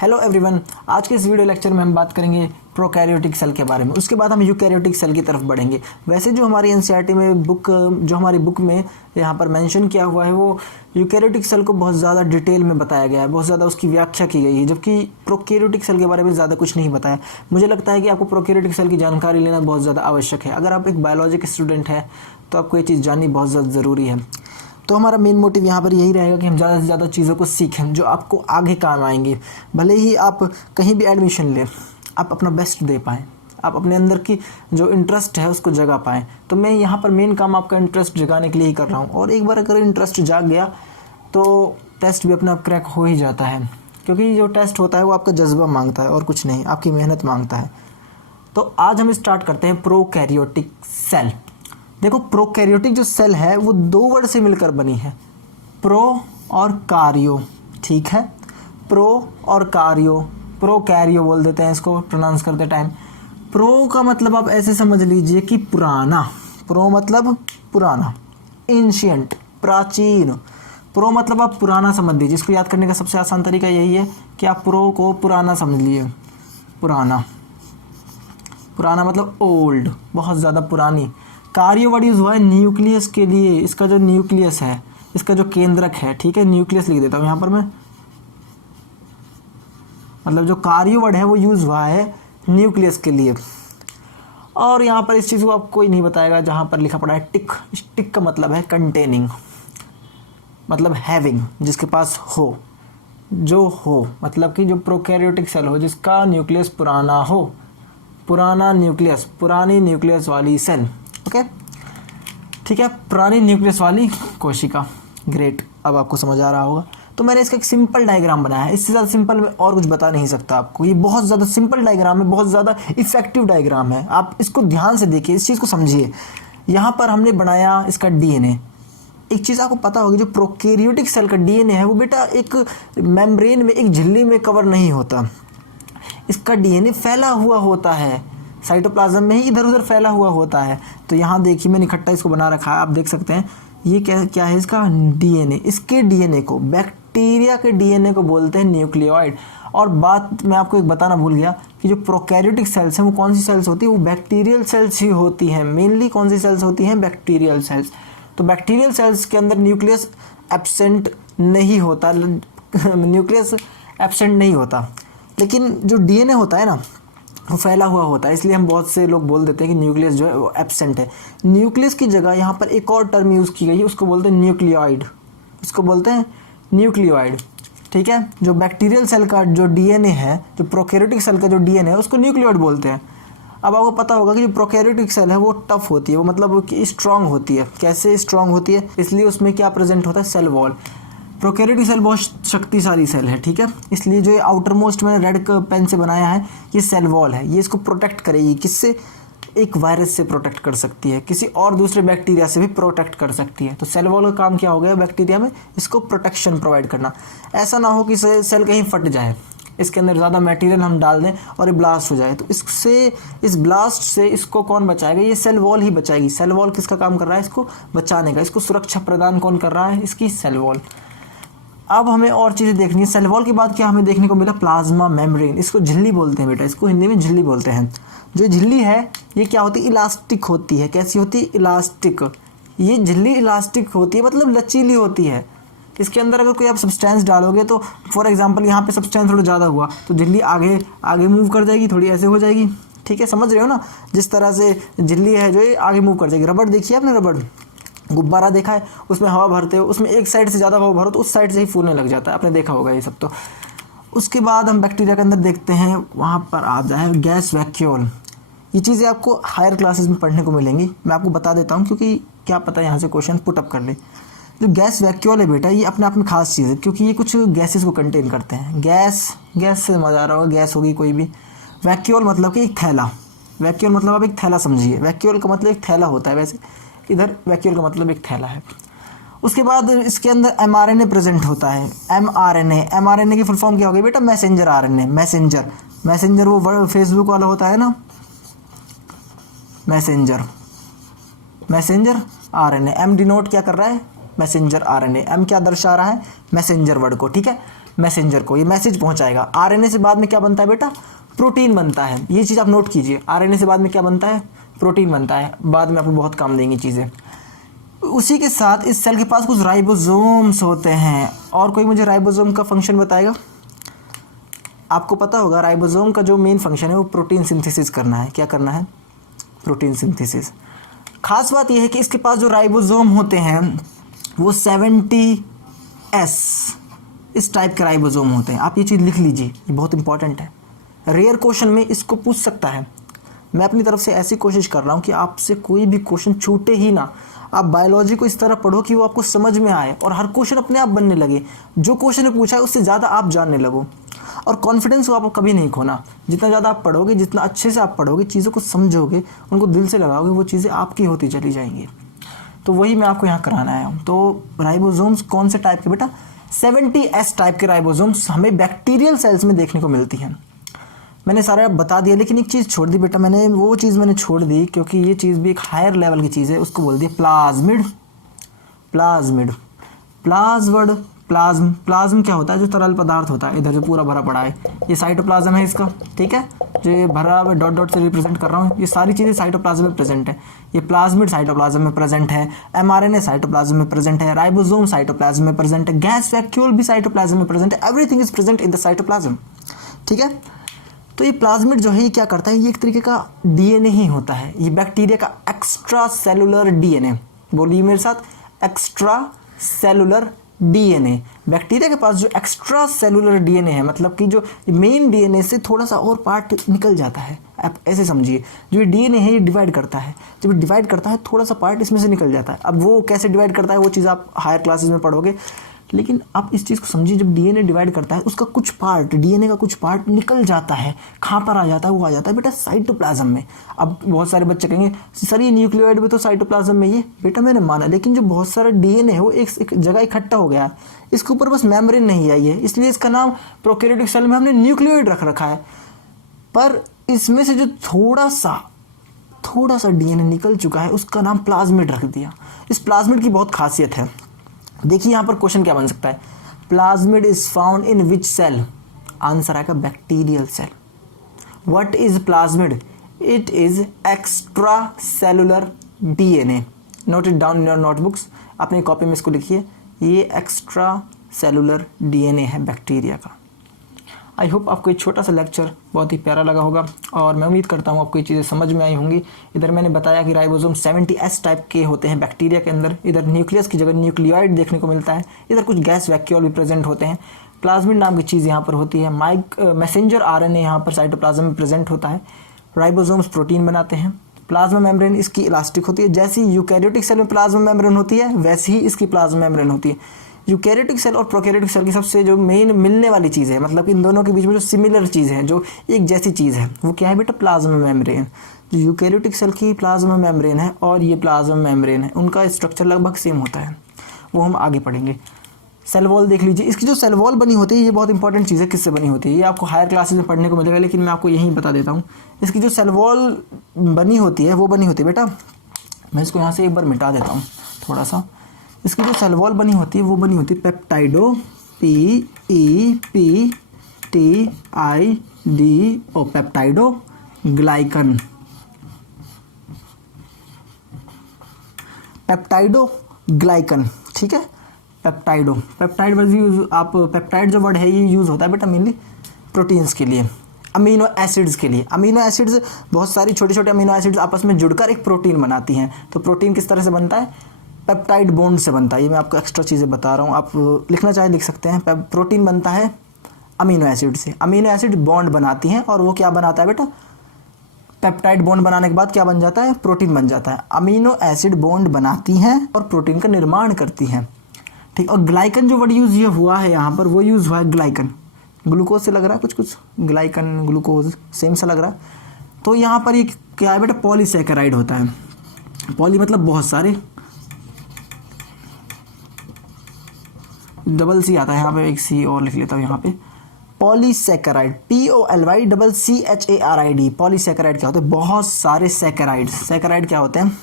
Hello everyone, आज के इस वीडियो लेक्चर में हम बात करेंगे प्रोकैरियोटिक सेल के बारे में। उसके बाद हम यूकैरियोटिक सेल की तरफ बढ़ेंगे। वैसे जो हमारी एनसीईआरटी में हमारी बुक में यहाँ पर मेंशन किया हुआ है वो यूकैरियोटिक सेल को बहुत ज़्यादा डिटेल में बताया गया है, बहुत ज़्यादा उसकी व्याख्या की गई है, जबकि प्रोकैरियोटिक सेल के बारे में ज़्यादा कुछ नहीं बताया। मुझे लगता है कि आपको प्रोकैरियोटिक सेल की जानकारी लेना बहुत ज़्यादा आवश्यक है। अगर आप एक बायोलॉजी के स्टूडेंट हैं तो आपको ये चीज़ जाननी बहुत ज़्यादा ज़रूरी है। तो हमारा मेन मोटिव यहाँ पर यही रहेगा कि हम ज़्यादा से ज़्यादा चीज़ों को सीखें जो आपको आगे काम आएंगी। भले ही आप कहीं भी एडमिशन लें, आप अपना बेस्ट दे पाएँ, आप अपने अंदर की जो इंटरेस्ट है उसको जगा पाएँ। तो मैं यहाँ पर मेन काम आपका इंटरेस्ट जगाने के लिए ही कर रहा हूँ। और एक बार अगर इंटरेस्ट जाग गया तो टेस्ट भी अपना क्रैक हो ही जाता है, क्योंकि जो टेस्ट होता है वो आपका जज्बा मांगता है और कुछ नहीं, आपकी मेहनत मांगता है। तो आज हम स्टार्ट करते हैं प्रोकैरियोटिक सेल। देखो, प्रोकैरियोटिक जो सेल है वो दो वर्ड से मिलकर बनी है, प्रो और कार्यो। ठीक है, प्रो और कार्यो, प्रोकैरियो बोल देते हैं इसको प्रोनाउंस करते टाइम। प्रो का मतलब आप ऐसे समझ लीजिए कि पुराना, प्रो मतलब पुराना, एंशिएंट, प्राचीन। प्रो मतलब आप पुराना समझ लीजिए। इसको याद करने का सबसे आसान तरीका यही है कि आप प्रो को पुराना समझ लीजिए। पुराना, पुराना मतलब ओल्ड, बहुत ज़्यादा पुरानी। कार्य वर्ड यूज हुआ है न्यूक्लियस के लिए। इसका जो न्यूक्लियस है, इसका जो केंद्रक है, ठीक है, न्यूक्लियस लिख देता हूँ यहाँ पर मैं। मतलब जो कार्य वर्ड है वो यूज हुआ है न्यूक्लियस के लिए। और यहाँ पर इस चीज़ को आपको कोई नहीं बताएगा, जहाँ पर लिखा पड़ा है टिक। टिक का मतलब है कंटेनिंग, मतलब हैविंग, जिसके पास हो, जो हो, मतलब कि जो प्रोकैरियोटिक सेल हो जिसका न्यूक्लियस पुराना हो, पुराना न्यूक्लियस, पुरानी न्यूक्लियस वाली सेल। ओके, ठीक है, पुरानी न्यूक्लियस वाली कोशिका। ग्रेट, अब आपको समझ आ रहा होगा। तो मैंने इसका एक सिंपल डायग्राम बनाया है। इससे ज़्यादा सिंपल मैं और कुछ बता नहीं सकता आपको। ये बहुत ज़्यादा सिंपल डायग्राम है, बहुत ज़्यादा इफेक्टिव डायग्राम है। आप इसको ध्यान से देखिए, इस चीज़ को समझिए। यहाँ पर हमने बनाया इसका डीएनए। एक चीज़ आपको पता होगी, जो प्रोकैरियोटिक सेल का डीएनए है वो बेटा एक मेम्ब्रेन में, एक झिल्ली में कवर नहीं होता। इसका डीएनए फैला हुआ होता है, साइटोप्लाज्म में ही इधर उधर फैला हुआ होता है। तो यहाँ देखिए, मैंने इकट्ठा इसको बना रखा है, आप देख सकते हैं। ये क्या है, इसका डीएनए। इसके डीएनए को, बैक्टीरिया के डीएनए को बोलते हैं न्यूक्लियोइड। और बात मैं आपको एक बताना भूल गया कि जो प्रोकैरियोटिक सेल्स हैं वो कौन सी सेल्स होती है, वो बैक्टीरियल सेल्स ही होती हैं। मेनली कौन सी सेल्स होती हैं, बैक्टीरियल सेल्स। तो बैक्टीरियल सेल्स के अंदर न्यूक्लियस एब्सेंट नहीं होता, न्यूक्लियस एब्सेंट नहीं होता, लेकिन जो डीएनए होता है ना वो फैला हुआ होता है। इसलिए हम बहुत से लोग बोल देते हैं कि न्यूक्लियस जो है वो एब्सेंट है। न्यूक्लियस की जगह यहाँ पर एक और टर्म यूज़ की गई है, उसको बोलते हैं न्यूक्लियोइड। इसको बोलते हैं न्यूक्लियोइड, ठीक है। जो बैक्टीरियल सेल का जो डीएनए है, जो प्रोकैरियोटिक सेल का जो डीएनए है, उसको न्यूक्लियोइड बोलते हैं। अब आपको पता होगा कि जो प्रोकैरियोटिक सेल है वो टफ होती है, वो मतलब कि स्ट्रांग होती है। कैसे स्ट्रांग होती है, इसलिए उसमें क्या प्रेजेंट होता है, सेल वॉल। प्रोकैरियोटिक सेल बहुत शक्तिशाली सेल है, ठीक है। इसलिए जो ये आउटर मोस्ट मैंने रेड पेन से बनाया है, ये सेल वॉल है। ये इसको प्रोटेक्ट करेगी, किससे, एक वायरस से प्रोटेक्ट कर सकती है, किसी और दूसरे बैक्टीरिया से भी प्रोटेक्ट कर सकती है। तो सेल वॉल का काम क्या हो गया बैक्टीरिया में, इसको प्रोटेक्शन प्रोवाइड करना। ऐसा ना हो कि सेल कहीं फट जाए, इसके अंदर ज़्यादा मटेरियल हम डाल दें और ये ब्लास्ट हो जाए, तो इससे, इस ब्लास्ट से इसको कौन बचाएगा, ये सेल वॉल ही बचाएगी। सेल वॉल किसका काम कर रहा है, इसको बचाने का, इसको सुरक्षा प्रदान कौन कर रहा है, इसकी सेल वॉल। अब हमें और चीज़ें देखनी है। सेल वॉल के बाद क्या हमें देखने को मिला, प्लाज्मा मेम्ब्रेन। इसको झिल्ली बोलते हैं बेटा, इसको हिंदी में झिल्ली बोलते हैं। जो झिल्ली है ये क्या होती है, इलास्टिक होती है। कैसी होती है, इलास्टिक। ये झिल्ली इलास्टिक होती है, मतलब लचीली होती है। इसके अंदर अगर कोई आप सब्सटेंस डालोगे तो फॉर एग्जांपल यहाँ पे सब्सटेंस थोड़ा ज़्यादा हुआ तो झिल्ली आगे आगे मूव कर जाएगी, थोड़ी ऐसे हो जाएगी, ठीक है, समझ रहे हो ना। जिस तरह से झिल्ली है जो ये आगे मूव कर जाएगी। रबड़ देखिए आपने, रबड़ गुब्बारा देखा है, उसमें हवा भरते हो, उसमें एक साइड से ज़्यादा हवा भरो तो उस साइड से ही फूलने लग जाता है, आपने देखा होगा ये सब। तो उसके बाद हम बैक्टीरिया के अंदर देखते हैं, वहाँ पर आता है गैस वैक्यूल। ये चीज़ें आपको हायर क्लासेस में पढ़ने को मिलेंगी, मैं आपको बता देता हूँ, क्योंकि क्या पता यहाँ से क्वेश्चन पुटअप कर ले। जो गैस वैक्यूल है बेटा, ये अपने आप में खास चीज़ है, क्योंकि ये कुछ गैसेस को कंटेन करते हैं। गैस से मजा आ रहा होगा, गैस होगी कोई भी। वैक्यूल मतलब कि एक थैला, वैक्यूल मतलब आप एक थैला समझिए। वैक्यूल का मतलब एक थैला होता है, वैसे इधर वैक्यूल का मतलब एक थैला है। उसके बाद इसके अंदर एमआरएनए प्रेजेंट होता है। एमआरएनए की फुल फॉर्म क्या होगी बेटा, मैसेंजर आरएनए। मैसेंजर वो फेसबुक वाला होता है ना, मैसेंजर आरएनए। एम डिनोट क्या कर रहा है, मैसेंजर आरएनए। एम क्या दर्शा रहा है, मैसेंजर वर्ड को, ठीक है। मैसेंजर को, ये मैसेज पहुंचाएगा। आरएनए से बाद में क्या बनता है बेटा, प्रोटीन बनता है। ये चीज़ आप नोट कीजिए, आरएनए से बाद में क्या बनता है, प्रोटीन बनता है। बाद में आपको बहुत काम देंगी चीज़ें। उसी के साथ इस सेल के पास कुछ राइबोसोम्स होते हैं। और कोई मुझे राइबोसोम का फंक्शन बताएगा? आपको पता होगा राइबोसोम का जो मेन फंक्शन है वो प्रोटीन सिंथेसिस करना है। क्या करना है, प्रोटीन सिंथेसिस। खास बात यह है कि इसके पास जो राइबोसोम होते हैं वो 70S इस टाइप के राइबोसोम होते हैं। आप ये चीज़ लिख लीजिए, ये बहुत इंपॉर्टेंट है। रेयर क्वेश्चन में इसको पूछ सकता है। मैं अपनी तरफ से ऐसी कोशिश कर रहा हूँ कि आपसे कोई भी क्वेश्चन छूटे ही ना। आप बायोलॉजी को इस तरह पढ़ो कि वो आपको समझ में आए और हर क्वेश्चन अपने आप बनने लगे। जो क्वेश्चन ने पूछा है उससे ज़्यादा आप जानने लगो। और कॉन्फिडेंस को आप कभी नहीं खोना। जितना ज़्यादा आप पढ़ोगे, जितना अच्छे से आप पढ़ोगे, चीज़ों को समझोगे, उनको दिल से लगाओगे, वो चीज़ें आपकी होती चली जाएंगी। तो वही मैं आपको यहाँ कराना आया हूँ। तो राइबोसोम्स कौन से टाइप के बेटा, 70S टाइप के राइबोसोम्स हमें बैक्टीरियल सेल्स में देखने को मिलती हैं। मैंने सारा बता दिया, लेकिन एक चीज़ छोड़ दी बेटा मैंने, वो चीज़ मैंने छोड़ दी क्योंकि ये चीज़ भी एक हायर लेवल की चीज़ है। उसको बोल दिया प्लाज्मिड। प्लाज्मिड, प्लाज्म क्या होता है, जो तरल पदार्थ होता है, इधर जो पूरा भरा पड़ा है, ये साइटोप्लाज्म है इसका, ठीक है। जो ये भरा मैं डॉट डॉट से रिप्रेजेंट कर रहा हूँ, ये सारी चीज़ें साइटोप्लाज्म में प्रेजेंट है। ये प्लाज्मिड साइटोप्लाज्म में प्रेजेंट है, mRNA साइटोप्लाज्म में प्रेजेंट है, राइबोसोम साइटोप्लाज्म में प्रेजेंट है, गैस वैक्यूल भी साइटोप्लाज्म में प्रेजेंट है। Everything is present in the cytoplasm, ठीक है। तो ये प्लाज्मिड जो है ये क्या करता है, ये एक तरीके का डीएनए ही होता है। ये बैक्टीरिया का एक्स्ट्रा सेलुलर डीएनए, बोलिए मेरे साथ, एक्स्ट्रा सेलुलर डीएनए। बैक्टीरिया के पास जो एक्स्ट्रा सेलुलर डीएनए है, मतलब कि जो मेन डीएनए से थोड़ा सा और पार्ट निकल जाता है। आप ऐसे समझिए, जो ये डीएनए है ये डिवाइड करता है। जब ये डिवाइड करता है थोड़ा सा पार्ट इसमें से निकल जाता है। अब वो कैसे डिवाइड करता है वो चीज़ आप हायर क्लासेस में पढ़ोगे, लेकिन आप इस चीज़ को समझिए, जब डीएनए डिवाइड करता है उसका कुछ पार्ट, डीएनए का कुछ पार्ट निकल जाता है। कहाँ पर आ जाता है, वो आ जाता है बेटा साइटोप्लाज्म में। अब बहुत सारे बच्चे कहेंगे सर ये न्यूक्लियोइड में तो साइटोप्लाज्म में, ये बेटा मैंने माना, लेकिन जो बहुत सारा डीएनए है वो एक जगह इकट्ठा हो गया है, इसके ऊपर बस मेम्ब्रेन नहीं आई है, इसलिए इसका नाम प्रोकैरियोटिक सेल में हमने न्यूक्लियोइड रख रखा है। पर इसमें से जो थोड़ा सा डीएनए निकल चुका है उसका नाम प्लाज्मिड रख दिया। इस प्लाज्मिड की बहुत खासियत है। देखिए यहाँ पर क्वेश्चन क्या बन सकता है, plasmid is found in which cell, answer आएगा bacterial cell. What is plasmid, it is extra cellular DNA. Note it down in your notebooks, अपनी कॉपी में इसको लिखिए, ये एक्स्ट्रा सेलुलर डीएनए है बैक्टीरिया का। आई होप आपको एक छोटा सा लेक्चर बहुत ही प्यारा लगा होगा और मैं उम्मीद करता हूँ आपको ये चीज़ें समझ में आई होंगी। इधर मैंने बताया कि राइबोसोम 70S टाइप के होते हैं बैक्टीरिया के अंदर। इधर न्यूक्लियस की जगह न्यूक्लियोइड देखने को मिलता है। इधर कुछ गैस वैक्यूल भी प्रेजेंट होते हैं। प्लाज्मिड नाम की चीज़ यहाँ पर होती है। मैसेंजर आरएनए यहाँ पर साइटोप्लाज्म में प्रेजेंट होता है। राइबोसोम्स प्रोटीन बनाते हैं। प्लाज्मा मेम्ब्रेन इसकी इलास्टिक होती है। जैसी यूकैरियोटिक सेल में प्लाज्मा मेम्ब्रेन होती है वैसी ही इसकी प्लाज्मा मेम्ब्रेन होती है। यूकैरियोटिक सेल और प्रोकैरियोटिक सेल की सबसे जो मेन मिलने वाली चीज़ है, मतलब इन दोनों के बीच में जो सिमिलर चीज़ है, जो एक जैसी चीज़ है, वो क्या है बेटा, प्लाज्मा मेम्ब्रेन। जो यूकैरियोटिक सेल की प्लाज्मा मेम्ब्रेन है और ये प्लाज्मा मेम्ब्रेन है, उनका स्ट्रक्चर लगभग सेम होता है। वो हम आगे पढ़ेंगे। सेल वॉल देख लीजिए, इसकी जो सेल वॉल बनी होती है ये बहुत इंपॉर्टेंट चीज़ है। किससे बनी होती है ये आपको हायर क्लासेस में पढ़ने को मिलेगा, लेकिन मैं आपको यहीं बता देता हूँ। इसकी जो सेल वॉल बनी होती है वो बनी होती है बेटा, मैं इसको यहाँ से एक बार मिटा देता हूँ थोड़ा सा। इसकी जो सेल वॉल बनी होती है वो बनी होती है पेप्टाइडो, PEPTIDO, पेप्टाइडो ग्लाइकन, पेप्टाइडो ग्लाइकन, ठीक है। पेप्टाइड वर्ड यूज, आप पेप्टाइड जो वर्ड है ये यूज़ होता है बेटा मेनली प्रोटीन्स के लिए, अमीनो एसिड्स के लिए। अमीनो एसिड्स, बहुत सारी छोटे छोटे अमीनो एसिड्स आपस में जुड़कर एक प्रोटीन बनाती हैं। तो प्रोटीन किस तरह से बनता है, पेप्टाइड बॉन्ड से बनता है। ये मैं आपको एक्स्ट्रा चीज़ें बता रहा हूँ, आप लिखना चाहे लिख सकते हैं। प्रोटीन बनता है अमीनो एसिड से, अमीनो एसिड बॉन्ड बनाती हैं और वो क्या बनाता है बेटा, पेप्टाइड बॉन्ड बनाने के बाद क्या बन जाता है, प्रोटीन बन जाता है। अमीनो एसिड बॉन्ड बनाती हैं और प्रोटीन का निर्माण करती हैं, ठीक। और ग्लाइकन जो वर्ड यूज़ ये हुआ है यहाँ पर, वो यूज़ हुआ है ग्लाइकन। ग्लूकोज से लग रहा है कुछ ग्लाइकन ग्लूकोज सेम सा लग रहा है। तो यहाँ पर ये क्या है बेटा, पॉलीसैकेराइड होता है। पॉली मतलब बहुत सारे, डबल सी आता है यहाँ पे, एक सी और लिख लेता हूँ यहाँ पे, पॉलीसैकेराइड, POLYCCHARID। पॉलीसैकेराइड क्या होते हैं, बहुत सारे सैकेराइड। सैकेराइड क्या होते हैं,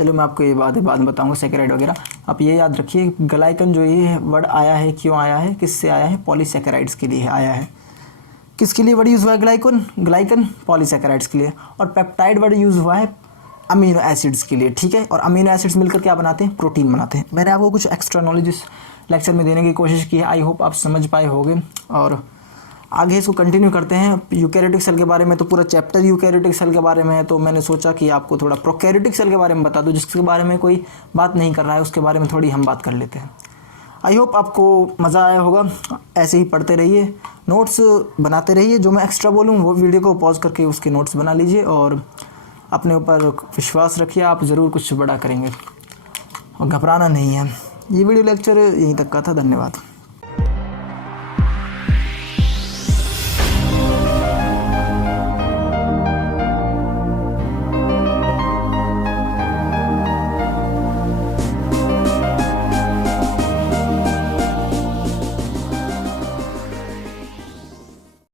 चलो मैं आपको ये बाद में बताऊंगा सैकेराइड वगैरह। आप ये याद रखिए ग्लाइकन जो ये वर्ड आया है, क्यों आया है, किससे आया है, पॉलीसैकेराइड्स के लिए आया है। किसके लिए वर्ड यूज़ हुआ है ग्लाइकन पॉलीसैकेराइड्स के लिए। और पेप्टाइड वर्ड यूज़ हुआ है अमीनो एसिड्स के लिए, ठीक है। और अमीनो एसिड्स मिलकर क्या बनाते हैं, प्रोटीन बनाते हैं। मैंने आपको कुछ एक्स्ट्रा नॉलेज इस लेक्चर में देने की कोशिश की है, आई होप आप समझ पाए होंगे। और आगे इसको कंटिन्यू करते हैं। यूकैरियोटिक सेल के बारे में तो पूरा चैप्टर यूकैरियोटिक सेल के बारे में है, तो मैंने सोचा कि आपको थोड़ा प्रोकैरियोटिक सेल के बारे में बता दूं, जिसके बारे में कोई बात नहीं कर रहा है, उसके बारे में थोड़ी हम बात कर लेते हैं। आई होप आपको मज़ा आया होगा। ऐसे ही पढ़ते रहिए, नोट्स बनाते रहिए। जो मैं एक्स्ट्रा बोलूँ वो वीडियो को पॉज करके उसके नोट्स बना लीजिए और अपने ऊपर विश्वास रखिए, आप ज़रूर कुछ बड़ा करेंगे और घबराना नहीं है। ये वीडियो लेक्चर यहीं तक का था। धन्यवाद।